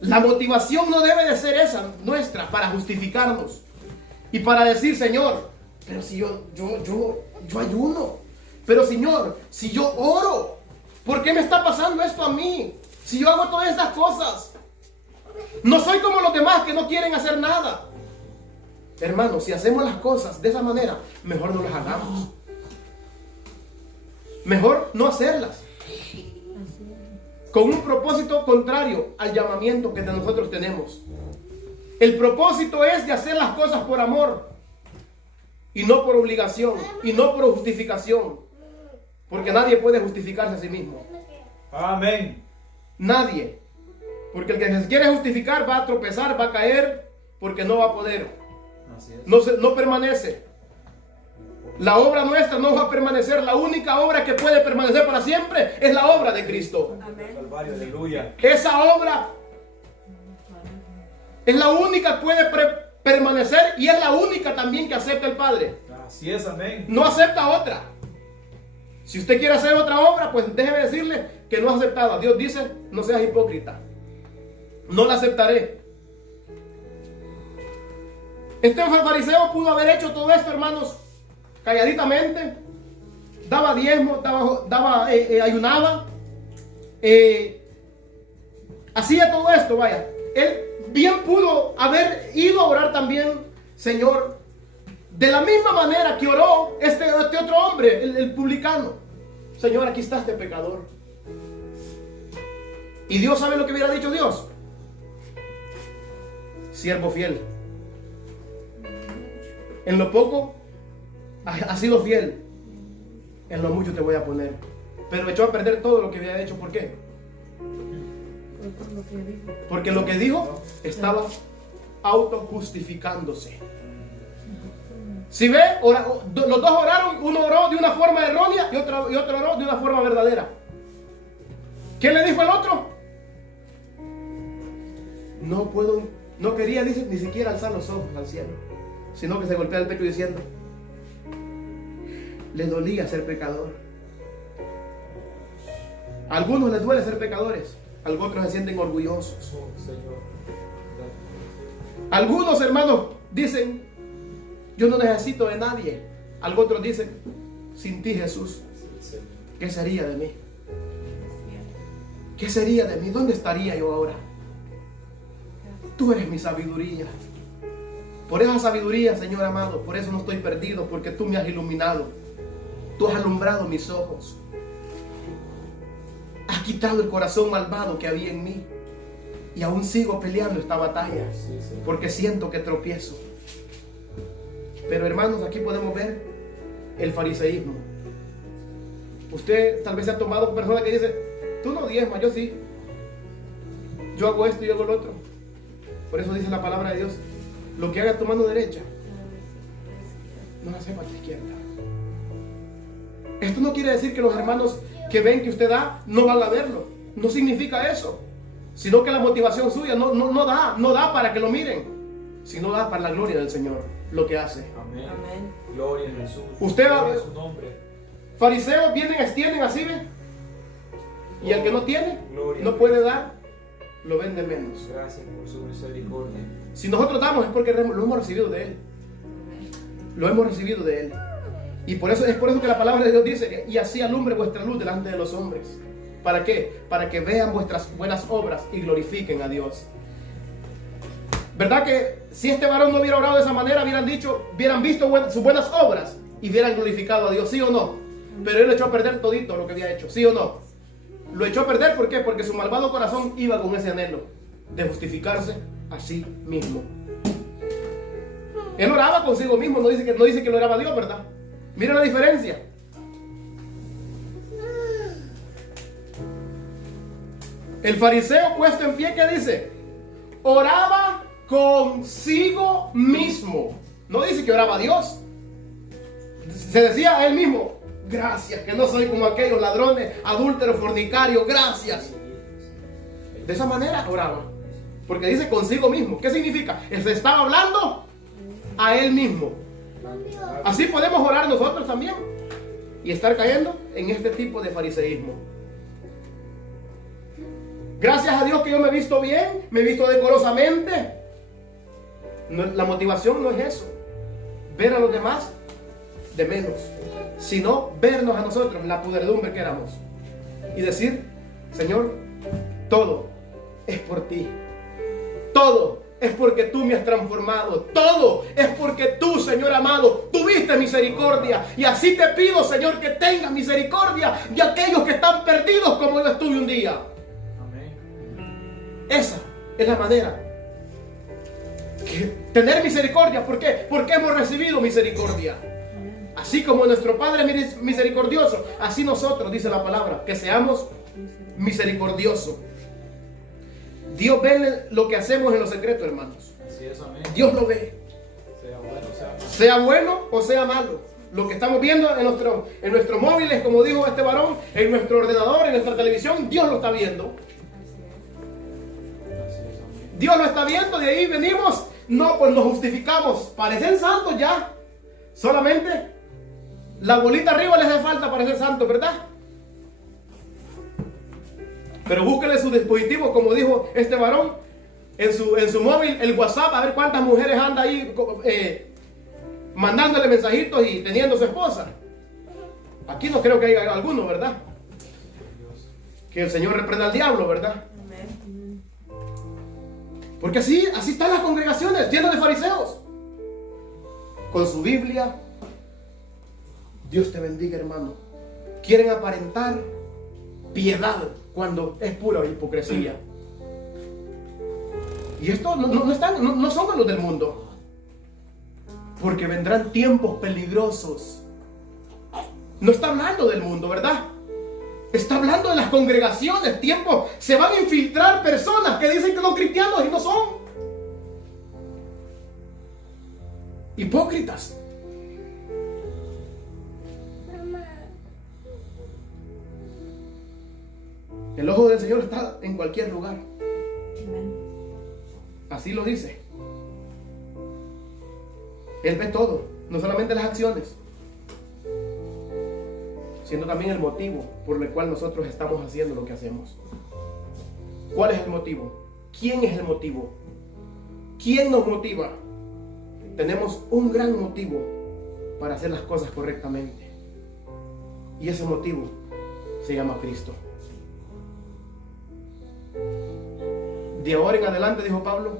la motivación no debe de ser esa nuestra para justificarnos y para decir, Señor, pero si yo ayuno, pero Señor, si yo oro, ¿por qué me está pasando esto a mí? Si yo hago todas estas cosas, no soy como los demás que no quieren hacer nada. Hermanos, si hacemos las cosas de esa manera, mejor no las hagamos. Mejor no hacerlas. Con un propósito contrario al llamamiento que de nosotros tenemos. El propósito es de hacer las cosas por amor y no por obligación y no por justificación, porque nadie puede justificarse a sí mismo. Amén. Nadie, porque el que se quiere justificar va a tropezar, va a caer, porque no va a poder. No permanece. La obra nuestra no va a permanecer. La única obra que puede permanecer para siempre es la obra de Cristo. Amén. Aleluya. Esa obra es la única que puede permanecer y es la única también que acepta el Padre. Así es, amén. No acepta otra. Si usted quiere hacer otra obra, pues déjeme decirle que no ha aceptado. Dios dice, no seas hipócrita. No la aceptaré. Este fariseo pudo haber hecho todo esto, hermanos, calladitamente. Daba diezmo, ayunaba. Hacía todo esto, vaya. Él bien pudo haber ido a orar también, Señor, de la misma manera que oró este otro hombre, el publicano. Señor, aquí está este pecador. Y Dios sabe lo que hubiera dicho Dios. Siervo fiel. En lo poco has sido fiel. En lo mucho te voy a poner. Pero echó a perder todo lo que había hecho. ¿Por qué? Porque lo que dijo estaba autojustificándose. Si ve, los dos oraron, uno oró de una forma errónea y otro oró de una forma verdadera. ¿Qué le dijo el otro? No quería, dice, ni siquiera alzar los ojos al cielo, sino que se golpea el pecho diciendo, le dolía ser pecador. A algunos les duele ser pecadores, a otros se sienten orgullosos. Algunos hermanos dicen, yo no necesito de nadie. Algunos otros dicen, sin ti, Jesús, ¿qué sería de mí? ¿Qué sería de mí? ¿Dónde estaría yo ahora? Tú eres mi sabiduría. Por esa sabiduría, Señor amado, por eso no estoy perdido, porque tú me has iluminado. Tú has alumbrado mis ojos. Has quitado el corazón malvado que había en mí. Y aún sigo peleando esta batalla, porque siento que tropiezo. Pero hermanos, aquí podemos ver el fariseísmo. Usted tal vez se ha tomado con personas que dicen, tú no diezmas, yo sí. Yo hago esto y yo hago lo otro. Por eso dice la palabra de Dios, lo que haga tu mano derecha, no la sepa tu izquierda. Esto no quiere decir que los hermanos que ven que usted da, no van a verlo. No significa eso. Sino que la motivación suya no da para que lo miren, sino da para la gloria del Señor lo que hace. Amén. Amén. Gloria a Jesús. Usted va a ver ver, su nombre. Fariseos vienen, extienden así, ¿ven? Y el que no tiene, no puede dar, lo vende menos. Gracias por su misericordia. Si nosotros damos es porque lo hemos recibido de Él. Lo hemos recibido de Él. Y por eso es por eso que la palabra de Dios dice, y así alumbre vuestra luz delante de los hombres. ¿Para qué? Para que vean vuestras buenas obras y glorifiquen a Dios. ¿Verdad que si este varón no hubiera orado de esa manera, hubieran visto sus buenas obras y hubieran glorificado a Dios? ¿Sí o no? Pero él echó a perder todito lo que había hecho. ¿Sí o no? Lo echó a perder, ¿por qué? Porque su malvado corazón iba con ese anhelo de justificarse a sí mismo. Él oraba consigo mismo, no dice que lo oraba a Dios, ¿verdad? Mira la diferencia. El fariseo puesto en pie, ¿qué dice? Oraba consigo mismo. No dice que oraba a Dios. Se decía a él mismo, gracias, que no soy como aquellos ladrones, adúlteros, fornicarios, gracias. De esa manera oraba. Porque dice consigo mismo. ¿Qué significa? Él se estaba hablando a él mismo. Así podemos orar nosotros también y estar cayendo en este tipo de fariseísmo. Gracias a Dios que yo me he visto bien, me he visto decorosamente. La motivación no es eso, ver a los demás de menos, sino vernos a nosotros, la pudredumbre que éramos, y decir, Señor, todo es por ti, todo es porque tú me has transformado, todo es porque tú, Señor amado, tuviste misericordia, y así te pido, Señor, que tengas misericordia de aquellos que están perdidos como yo estuve un día. Esa es la manera. Tener misericordia. ¿Por qué? Porque hemos recibido misericordia. Así como nuestro Padre es misericordioso, así nosotros, dice la palabra, que seamos misericordiosos. Dios ve lo que hacemos en lo secreto, hermanos. Así es, amén. Dios lo ve. Sea bueno o sea malo. Lo que estamos viendo en nuestros móviles, como dijo este varón, en nuestro ordenador, en nuestra televisión, Dios lo está viendo. Dios lo está viendo, de ahí venimos. No, pues nos justificamos. Parecen santos ya. Solamente la bolita arriba les hace falta para ser santos, ¿verdad? Pero búsquenle su dispositivo, como dijo este varón, en su móvil, el WhatsApp, a ver cuántas mujeres anda ahí mandándole mensajitos y teniendo su esposa. Aquí no creo que haya alguno, ¿verdad? Que el Señor reprenda al diablo, ¿verdad? Porque así están las congregaciones, llenas de fariseos. Con su Biblia. Dios te bendiga, hermano. Quieren aparentar piedad cuando es pura hipocresía. Y esto no son los del mundo. Porque vendrán tiempos peligrosos. No está hablando del mundo, ¿verdad? Está hablando de las congregaciones. Tiempos, se van a infiltrar personas que dicen que son cristianos y no son. Hipócritas. El ojo del Señor está en cualquier lugar. Así lo dice. Él ve todo, no solamente las acciones, sino también el motivo por el cual nosotros estamos haciendo lo que hacemos. ¿Cuál es el motivo? ¿Quién es el motivo? ¿Quién nos motiva? Tenemos un gran motivo para hacer las cosas correctamente. Y ese motivo se llama Cristo. De ahora en adelante, dijo Pablo,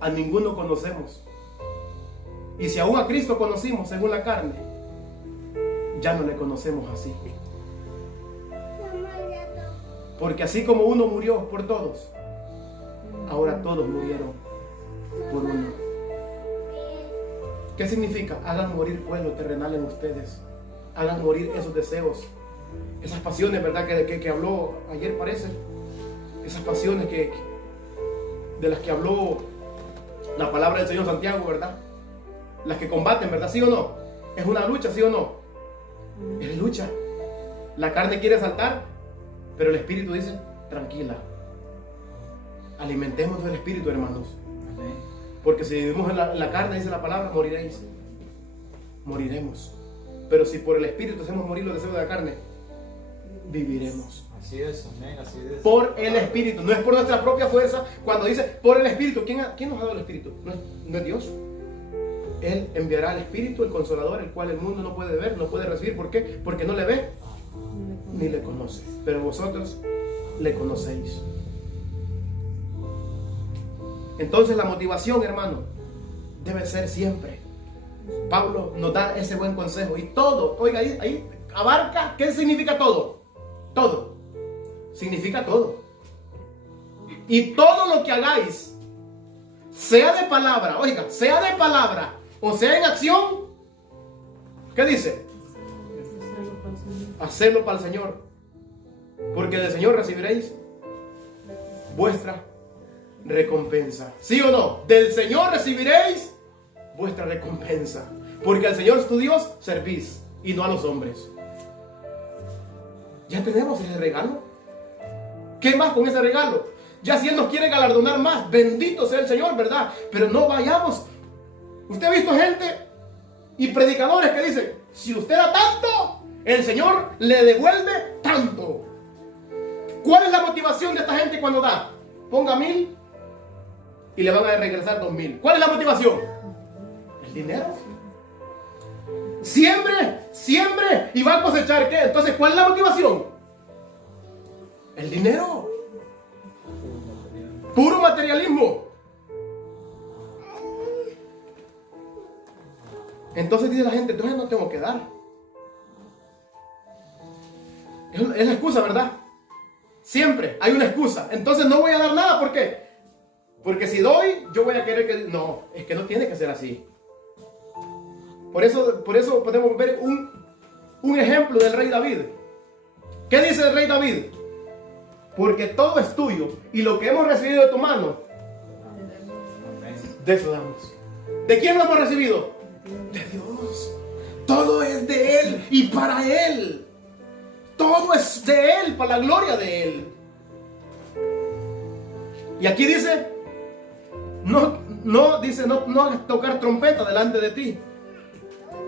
a ninguno conocemos. Y si aún a Cristo conocimos según la carne, ya no le conocemos así. Porque así como uno murió por todos, ahora todos murieron por uno. ¿Qué significa? Hagan morir pues lo terrenal en ustedes. Hagan morir esos deseos, esas pasiones, ¿verdad? Que habló ayer, parece. Esas pasiones de las que habló la palabra del Señor Santiago, ¿verdad? Las que combaten, ¿verdad? ¿Sí o no? Es una lucha, ¿sí o no? Es lucha. La carne quiere saltar, pero el Espíritu dice, tranquila. Alimentemos del Espíritu, hermanos. Porque si vivimos en la carne, dice la palabra, moriréis. Moriremos. Pero si por el Espíritu hacemos morir los deseos de la carne, viviremos. Así es, amén, así es. Por el Espíritu, no es por nuestra propia fuerza. Cuando dice por el Espíritu, ¿quién nos ha dado el Espíritu? ¿No es Dios? Él enviará al Espíritu, el Consolador, el cual el mundo no puede ver, no puede recibir. ¿Por qué? Porque no le ve ni le conoce. Pero vosotros le conocéis. Entonces la motivación, hermano, debe ser siempre. Pablo nos da ese buen consejo. Y todo, oiga, ahí abarca, ¿qué significa todo? Todo. Significa todo. Y todo lo que hagáis, sea de palabra, oiga, sea de palabra o sea en acción, ¿qué dice? Hacerlo para el Señor. Porque del Señor recibiréis vuestra recompensa. ¿Sí o no? Del Señor recibiréis vuestra recompensa. Porque al Señor tu Dios servís y no a los hombres. Ya tenemos ese regalo. ¿Qué más con ese regalo? Ya si Él nos quiere galardonar más, bendito sea el Señor, ¿verdad? Pero no vayamos. Usted ha visto gente y predicadores que dicen, si usted da tanto, el Señor le devuelve tanto. ¿Cuál es la motivación de esta gente cuando da? Ponga 1000 y le van a regresar 2000. ¿Cuál es la motivación? El dinero. Siembre y va a cosechar ¿qué? Entonces, ¿cuál es la motivación? El dinero. Puro materialismo. Entonces dice la gente, entonces no tengo que dar. Es la excusa, ¿verdad? Siempre hay una excusa. Entonces no voy a dar nada. ¿Por qué? Porque si doy, yo voy a querer que... No, es que no tiene que ser así. Por eso podemos ver un ejemplo del rey David. ¿Qué dice el rey David? Porque todo es tuyo y lo que hemos recibido de tu mano, de eso damos. ¿De quién lo hemos recibido? De Dios. Todo es de Él y para Él. Todo es de Él, para la gloria de Él. Y aquí dice, no hagas tocar trompeta delante de ti,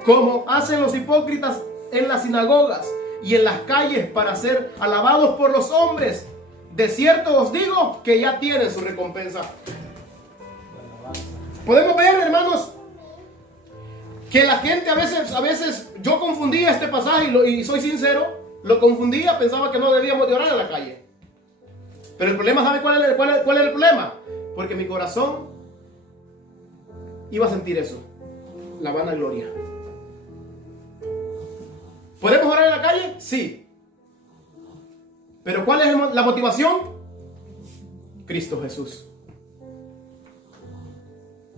como hacen los hipócritas en las sinagogas y en las calles para ser alabados por los hombres. De cierto os digo que ya tienen su recompensa. Podemos ver, hermanos, que la gente a veces yo confundía este pasaje y soy sincero, lo confundía, pensaba que no debíamos de orar en la calle. Pero el problema, ¿sabe cuál es el problema? Porque mi corazón iba a sentir eso, la vanagloria. ¿Podemos orar en la calle? Sí. Pero ¿cuál es la motivación? Cristo Jesús.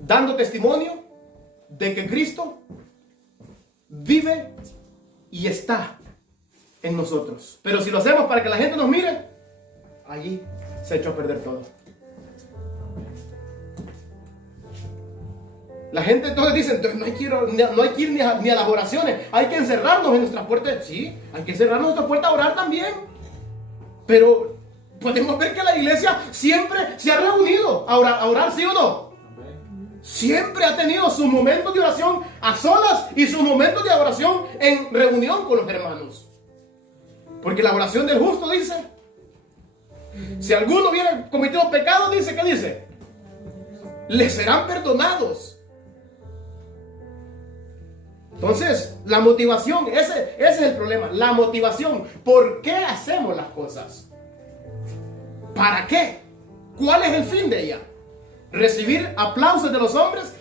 Dando testimonio de que Cristo vive y está en nosotros. Pero si lo hacemos para que la gente nos mire, allí se echó a perder todo. La gente entonces dice, entonces no hay que ir ni a las oraciones, hay que encerrarnos en nuestras puertas. Sí, hay que encerrarnos en nuestras puertas a orar también. Pero podemos ver que la iglesia siempre se ha reunido a orar, ¿sí o no? Siempre ha tenido sus momentos de oración a solas y sus momentos de oración en reunión con los hermanos. Porque la oración del justo dice, si alguno hubiera cometido pecado, dice, ¿qué dice? Le serán perdonados. Entonces, la motivación, ese es el problema, la motivación. ¿Por qué hacemos las cosas? ¿Para qué? ¿Cuál es el fin de ella? ¿Recibir aplausos de los hombres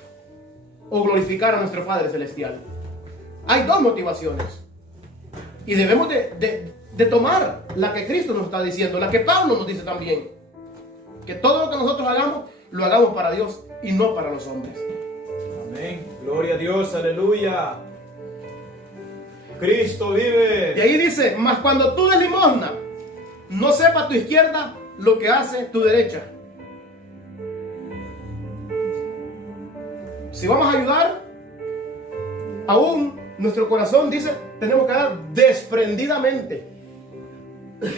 o glorificar a nuestro Padre Celestial? Hay dos motivaciones. Y debemos de tomar la que Cristo nos está diciendo, la que Pablo nos dice también. Que todo lo que nosotros hagamos, lo hagamos para Dios y no para los hombres. Amén. Gloria a Dios, aleluya. Cristo vive. Y ahí dice, mas cuando tú des limosna, no sepa tu izquierda lo que hace tu derecha. Si vamos a ayudar, aún nuestro corazón dice, tenemos que dar desprendidamente.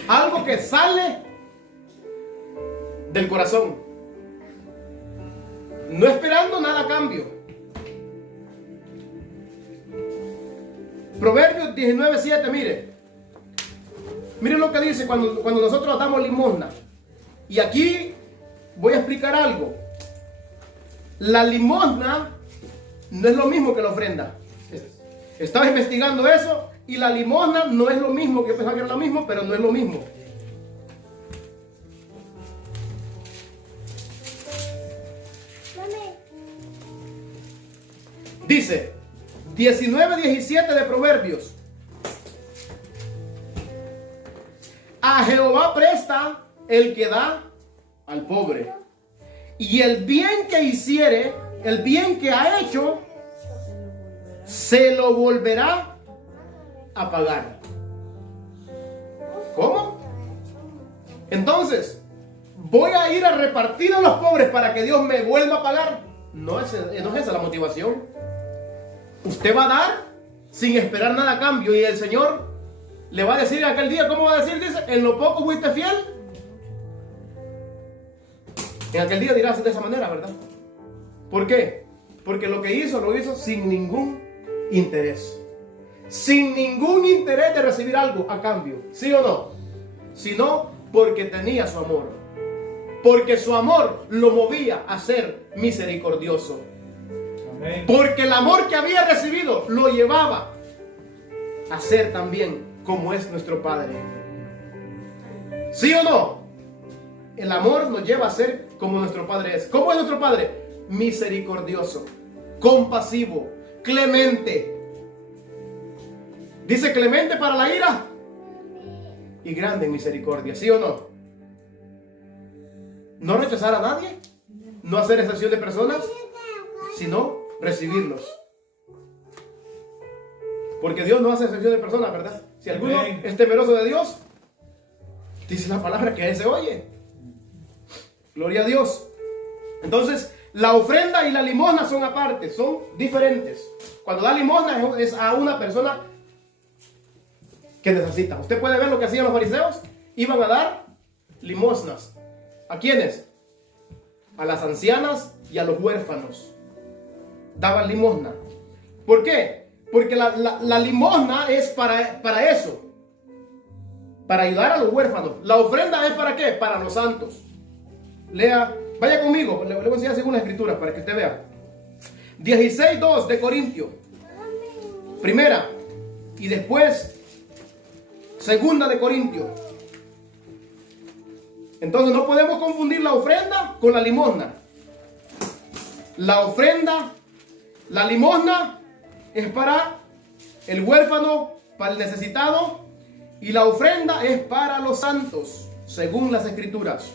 Algo que sale del corazón, no esperando nada a cambio. Proverbios 19:7, mire lo que dice cuando nosotros damos limosna. Y aquí voy a explicar algo. La limosna no es lo mismo que la ofrenda. Estaba investigando eso y la limosna no es lo mismo, que yo pensaba que era lo mismo, pero no es lo mismo. Dice 19:17 de Proverbios: a Jehová presta el que da al pobre, y el bien que hiciere, el bien que ha hecho, se lo volverá a pagar. ¿Cómo? Entonces, ¿voy a ir a repartir a los pobres para que Dios me vuelva a pagar? No es esa la motivación. Usted va a dar sin esperar nada a cambio, y el Señor le va a decir aquel día, ¿cómo va a decir? Dice, en lo poco fuiste fiel. En aquel día dirás de esa manera, ¿verdad? ¿Por qué? Porque lo que hizo, lo hizo sin ningún interés. Sin ningún interés de recibir algo a cambio, ¿sí o no? Sino porque tenía su amor. Porque su amor lo movía a ser misericordioso. Amén. Porque el amor que había recibido lo llevaba a ser también como es nuestro Padre. ¿Sí o no? El amor nos lleva a ser como nuestro Padre es. ¿Cómo es nuestro Padre? Misericordioso, compasivo, clemente. Dice clemente para la ira y grande en misericordia. ¿Sí o no? No rechazar a nadie, no hacer excepción de personas, sino recibirlos. Porque Dios no hace excepción de personas, ¿verdad? Si alguno es temeroso de Dios, dice la palabra que Él se oye. Gloria a Dios. Entonces, la ofrenda y la limosna son aparte, son diferentes. Cuando da limosna es a una persona que necesita. Usted puede ver lo que hacían los fariseos. Iban a dar limosnas. ¿A quiénes? A las ancianas y a los huérfanos. Daban limosna. ¿Por qué? Porque la limosna es para eso. Para ayudar a los huérfanos. La ofrenda es ¿para qué? Para los santos. Lea, vaya conmigo, le voy a enseñar según la escritura para que usted vea. 16:2 de Corintios. Primera. Y después segunda de Corintios. Entonces no podemos confundir la ofrenda con la limosna. La ofrenda, la limosna es para el huérfano, para el necesitado, y la ofrenda es para los santos, según las escrituras.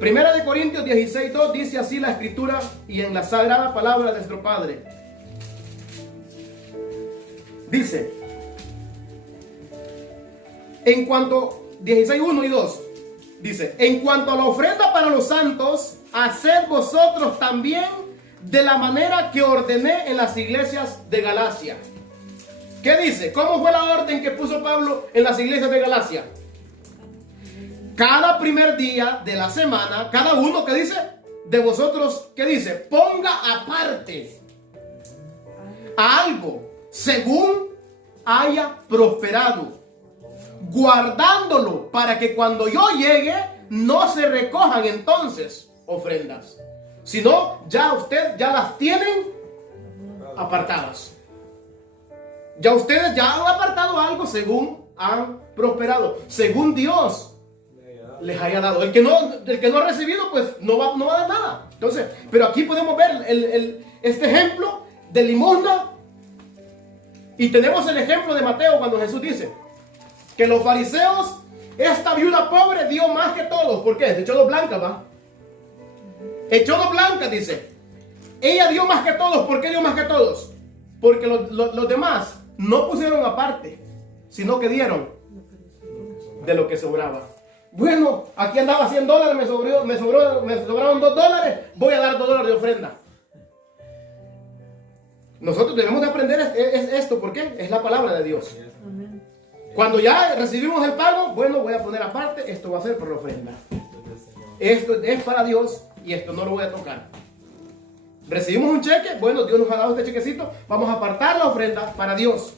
Primera de Corintios 16:2 dice así la escritura y en la sagrada palabra de nuestro Padre. Dice, en cuanto 16:1 y 2 dice, en cuanto a la ofrenda para los santos, haced vosotros también de la manera que ordené en las iglesias de Galacia. ¿Qué dice? ¿Cómo fue la orden que puso Pablo en las iglesias de Galacia? Cada primer día de la semana, cada uno, ¿qué dice? De vosotros, ¿qué dice? Ponga aparte a algo según haya prosperado, guardándolo para que cuando yo llegue no se recojan entonces ofrendas, sino ya usted ya las tienen apartadas. Ya ustedes ya han apartado algo según han prosperado, según Dios les haya dado. El que no ha recibido, pues no va a dar nada. Entonces, pero aquí podemos ver este ejemplo de limosna. Y tenemos el ejemplo de Mateo cuando Jesús dice que los fariseos, esta viuda pobre dio más que todos. ¿Por qué? Echó dos blancas, ¿va? Echó dos blancas, dice. Ella dio más que todos. ¿Por qué dio más que todos? Porque los demás no pusieron aparte, sino que dieron de lo que sobraba. Bueno, aquí andaba $100, me sobraron $2, voy a dar $2 de ofrenda. Nosotros debemos de aprender esto, ¿por qué? Es la palabra de Dios. Cuando ya recibimos el pago, bueno, voy a poner aparte, esto va a ser por la ofrenda. Esto es para Dios y esto no lo voy a tocar. Recibimos un cheque, bueno, Dios nos ha dado este chequecito, vamos a apartar la ofrenda para Dios.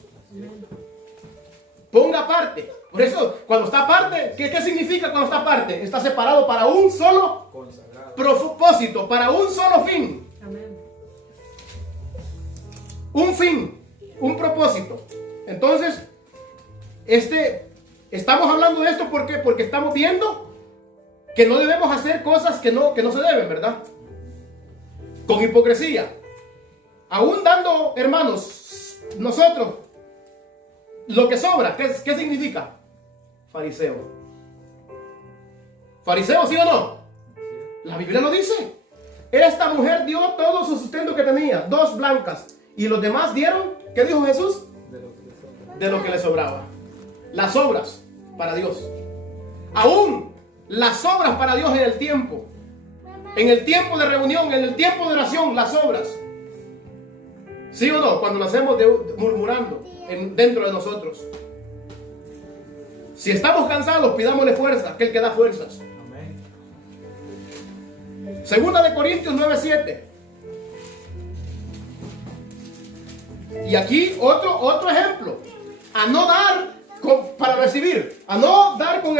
Ponga aparte. Por eso, cuando está aparte, ¿qué significa cuando está aparte? Está separado para un solo propósito, para un solo fin. un fin, un propósito. Entonces, estamos hablando de esto porque estamos viendo que no debemos hacer cosas que no se deben, ¿verdad? Con hipocresía. Aún dando, hermanos, nosotros lo que sobra. ¿Qué significa? Fariseo. ¿Fariseo sí o no? La Biblia lo dice. Esta mujer dio todo su sustento que tenía, 2 blancas. Y los demás dieron, ¿qué dijo Jesús? De lo que le sobraba. Las obras para Dios. Aún las obras para Dios en el tiempo. En el tiempo de reunión, en el tiempo de oración, las obras. ¿Sí o no? Cuando lo hacemos murmurando dentro de nosotros. Si estamos cansados, pidámosle fuerza, aquel que da fuerzas. Amén. Segunda de Corintios 9:7. Y aquí otro ejemplo. A no dar para recibir. A no dar con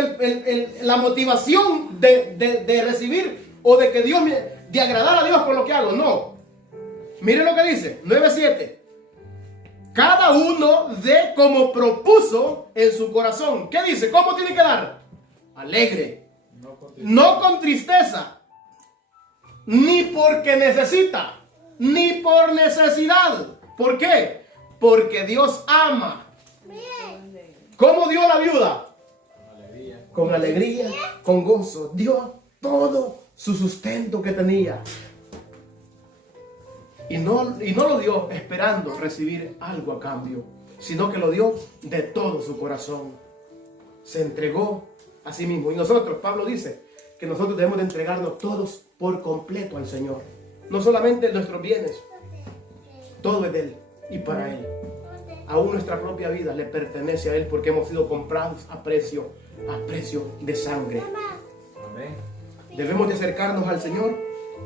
la motivación de recibir o de que Dios de agradar a Dios con lo que hago. No. Mire lo que dice 9:7. Cada uno dé como propuso en su corazón. ¿Qué dice? ¿Cómo tiene que dar? Alegre. No con tristeza. Ni porque necesita. Ni por necesidad. ¿Por qué? Porque Dios ama. ¿Cómo dio la viuda? Con alegría, con gozo. Dio todo su sustento que tenía. Y no lo dio esperando recibir algo a cambio, sino que lo dio de todo su corazón. Se entregó a sí mismo. Y nosotros, Pablo dice, que nosotros debemos de entregarnos todos por completo al Señor. No solamente nuestros bienes, todo es de Él y para Él. Aún nuestra propia vida le pertenece a Él porque hemos sido comprados a precio de sangre. Amén. Debemos de acercarnos al Señor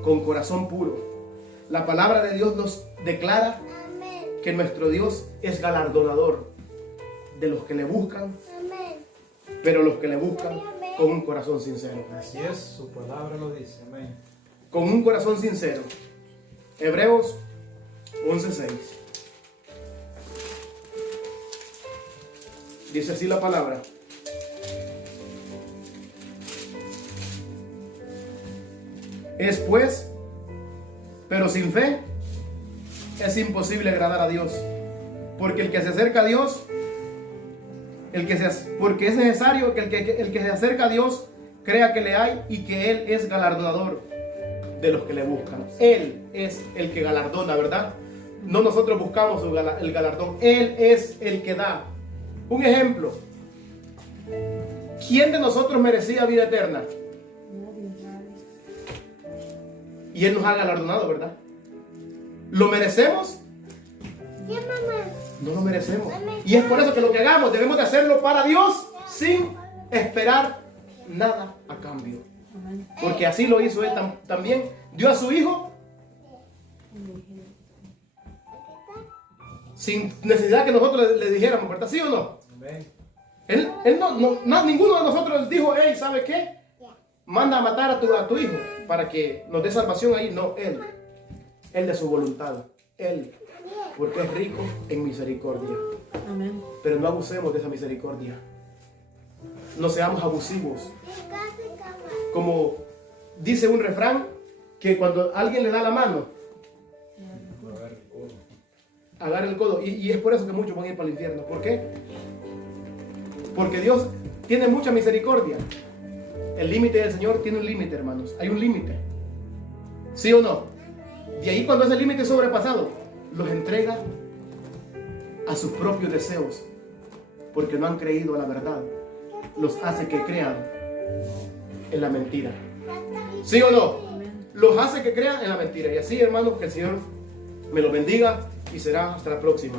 con corazón puro. La palabra de Dios nos declara que nuestro Dios es galardonador de los que le buscan, pero los que le buscan con un corazón sincero. Así es, su palabra lo dice. Amén. Con un corazón sincero. Hebreos 11:6. Dice así la palabra. Es pues, pero sin fe es imposible agradar a Dios. Porque el que se acerca a Dios, porque es necesario que el que se acerca a Dios crea que le hay y que Él es galardonador de los que le buscan. Él es el que galardona, ¿verdad? No nosotros buscamos el galardón. Él es el que da. Un ejemplo. ¿Quién de nosotros merecía vida eterna? Y Él nos ha galardonado, ¿verdad? ¿Lo merecemos? No lo merecemos. Y es por eso que lo que hagamos debemos de hacerlo para Dios sin esperar nada a cambio. Porque así lo hizo Él también. Dio a su Hijo sin necesidad que nosotros le dijéramos, ¿verdad? ¿Sí o no? Amén. Él ninguno de nosotros dijo, hey, ¿sabe qué? Manda a matar a tu hijo para que nos dé salvación ahí. No, Él de su voluntad. Él, porque es rico en misericordia. Amén. Pero no abusemos de esa misericordia. No seamos abusivos. Como dice un refrán, que cuando alguien le da la mano, agarra el codo. Y es por eso que muchos van a ir para el infierno. ¿Por qué? Porque Dios tiene mucha misericordia. El límite del Señor tiene un límite, hermanos. Hay un límite. ¿Sí o no? De ahí, cuando ese límite es sobrepasado, los entrega a sus propios deseos, porque no han creído a la verdad. Los hace que crean en la mentira. ¿Sí o no? Los hace que crean en la mentira. Y así, hermanos, que el Señor me lo bendiga y será hasta la próxima.